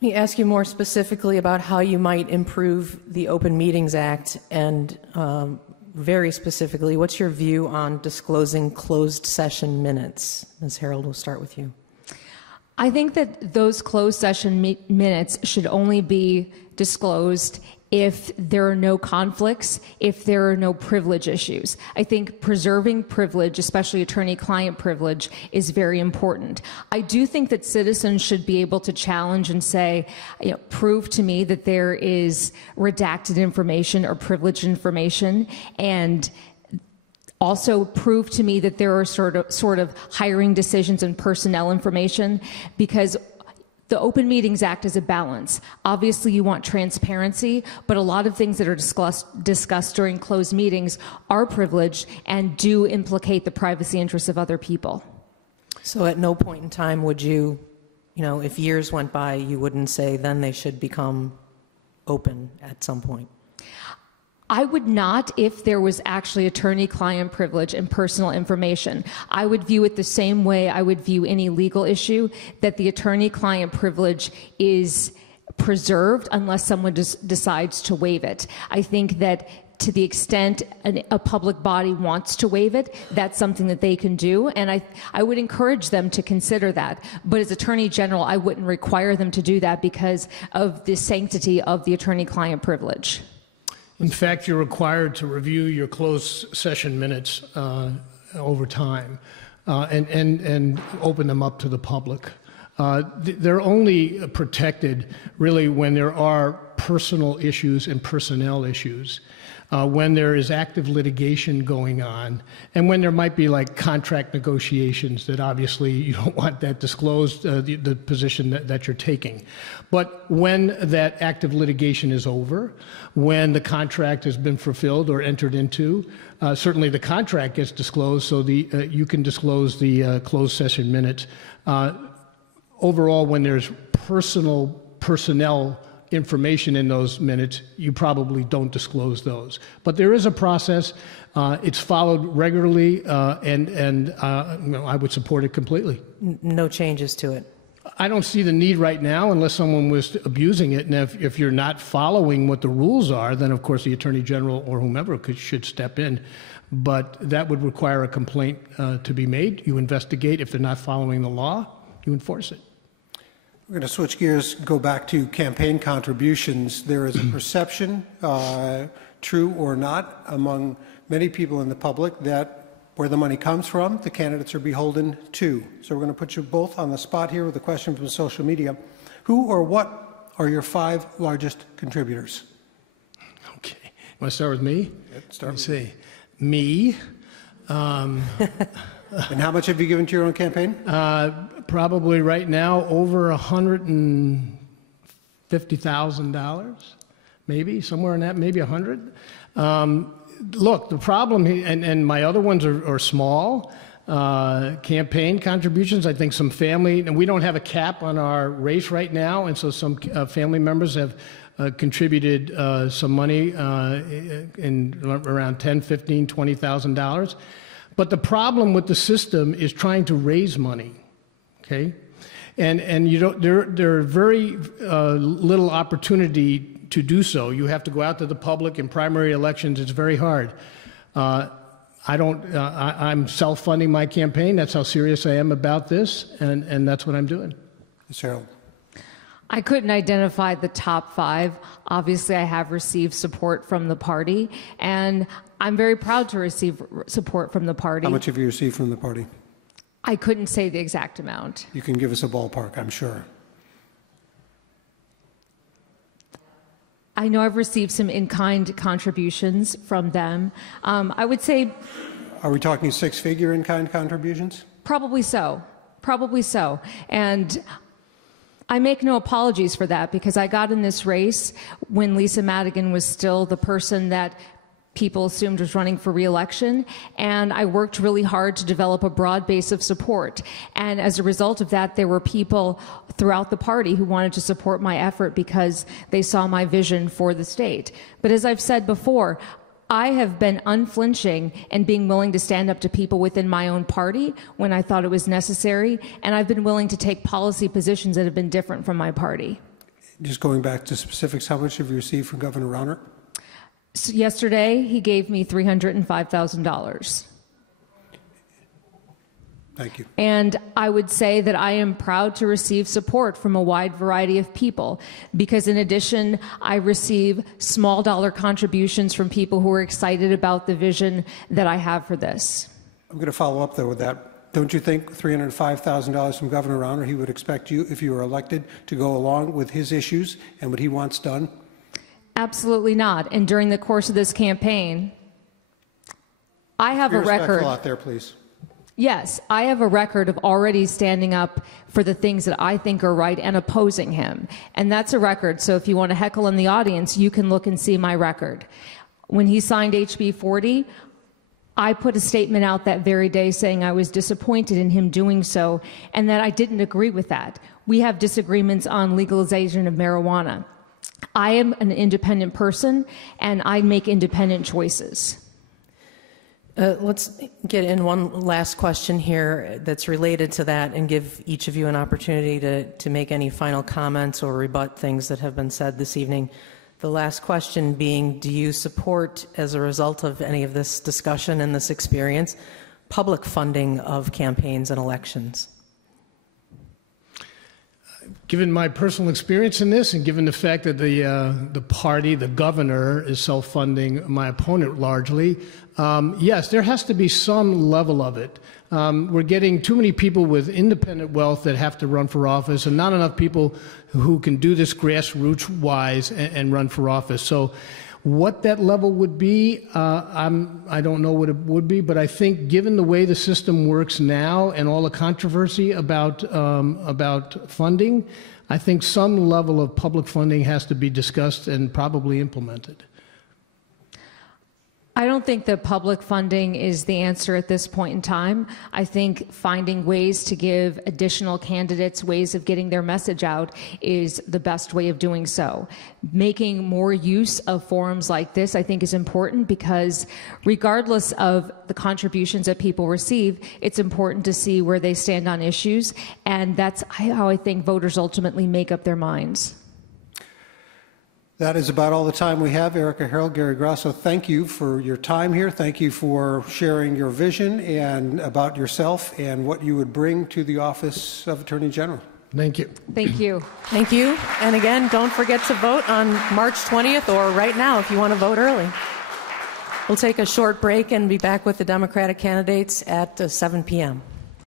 Let me ask you more specifically about how you might improve the Open Meetings Act, and very specifically, what's your view on disclosing closed session minutes? Ms. Harold, we'll start with you. I think that those closed session minutes should only be disclosed if there are no conflicts, if there are no privilege issues. I think preserving privilege, especially attorney-client privilege, is very important. I do think that citizens should be able to challenge and say, prove to me that there is redacted information or privileged information, and also prove to me that there are sort of hiring decisions and personnel information, because the Open Meetings Act is a balance. Obviously, you want transparency, but a lot of things that are discussed during closed meetings are privileged and do implicate the privacy interests of other people. So at no point in time would you, if years went by, you wouldn't say then they should become open at some point? I would not if there was actually attorney-client privilege and personal information. I would view it the same way I would view any legal issue, that the attorney-client privilege is preserved unless someone decides to waive it. I think that to the extent a public body wants to waive it, that's something that they can do, and I would encourage them to consider that. But as Attorney General, I wouldn't require them to do that because of the sanctity of the attorney-client privilege. In fact, you're required to review your closed session minutes over time and open them up to the public. They're only protected really when there are personal issues and personnel issues, when there is active litigation going on, and when there might be like contract negotiations that obviously you don't want that disclosed, the position that you're taking. But when that active litigation is over, when the contract has been fulfilled or entered into, certainly the contract gets disclosed, so you can disclose the closed session minutes. Overall, when there's personnel information in those minutes, you probably don't disclose those. But there is a process. It's followed regularly, and I would support it completely. No changes to it? I don't see the need right now unless someone was abusing it. And if you're not following what the rules are, then of course the Attorney General or whomever should step in. But that would require a complaint to be made. You investigate. If they're not following the law, you enforce it. We're going to switch gears, go back to campaign contributions. There is a perception, true or not, among many people in the public that where the money comes from, the candidates are beholden to. So we're going to put you both on the spot here with a question from social media. Who or what are your 5 largest contributors? Okay. Want to start with me? Yep, start Let's see. Me. And how much have you given to your own campaign? Probably right now over $150,000, maybe somewhere in that, maybe 100. Look, the problem, and my other ones are small. Campaign contributions, I think some family, and we don't have a cap on our race right now, and so some family members have contributed some money in around $10,000, $15,000, $20,000. But the problem with the system is trying to raise money, okay? And you don't, there are very little opportunity to do so. You have to go out to the public in primary elections. It's very hard. I'm self-funding my campaign. That's how serious I am about this, and that's what I'm doing. Ms. Harold. I couldn't identify the top 5. Obviously, I have received support from the party, and I'm very proud to receive support from the party. How much have you received from the party? I couldn't say the exact amount. You can give us a ballpark, I'm sure. I know I've received some in-kind contributions from them. I would say... Are we talking 6-figure in-kind contributions? Probably so. Probably so. And I make no apologies for that, because I got in this race when Lisa Madigan was still the person that people assumed was running for re-election, and I worked really hard to develop a broad base of support. And as a result of that, there were people throughout the party who wanted to support my effort because they saw my vision for the state. But as I've said before, I have been unflinching and being willing to stand up to people within my own party when I thought it was necessary, and I've been willing to take policy positions that have been different from my party. Just going back to specifics, how much have you received from Governor Rauner? So yesterday, he gave me $305,000. Thank you. And I would say that I am proud to receive support from a wide variety of people, because in addition, I receive small dollar contributions from people who are excited about the vision that I have for this. I'm going to follow up, though, with that. Don't you think $305,000 from Governor Rauner, he would expect you, if you were elected, to go along with his issues and what he wants done? Absolutely not. And during the course of this campaign, I have a Be respectful record. out there, please. Yes, I have a record of already standing up for the things that I think are right and opposing him. And that's a record. So if you want to heckle in the audience, you can look and see my record. When he signed HB 40, I put a statement out that very day saying I was disappointed in him doing so and that I didn't agree with that. We have disagreements on legalization of marijuana. I am an independent person and I make independent choices. Let's get in one last question here that's related to that and give each of you an opportunity to make any final comments or rebut things that have been said this evening. The last question being, do you support, as a result of any of this discussion and this experience, public funding of campaigns and elections? Given my personal experience in this, and given the fact that the party, the governor, is self-funding my opponent largely, yes, there has to be some level of it. We're getting too many people with independent wealth that have to run for office, and not enough people who can do this grassroots-wise and run for office. So what that level would be, I don't know what it would be, but I think given the way the system works now and all the controversy about funding, I think some level of public funding has to be discussed and probably implemented. I don't think that public funding is the answer at this point in time. I think finding ways to give additional candidates ways of getting their message out is the best way of doing so. Making more use of forums like this, I think, is important because regardless of the contributions that people receive, it's important to see where they stand on issues, and that's how I think voters ultimately make up their minds. That is about all the time we have. Erica Harrell, Gary Grasso, thank you for your time here. Thank you for sharing your vision and about yourself and what you would bring to the office of Attorney General. Thank you. Thank you. Thank you. And again, don't forget to vote on March 20th or right now if you want to vote early. We'll take a short break and be back with the Democratic candidates at 7 p.m.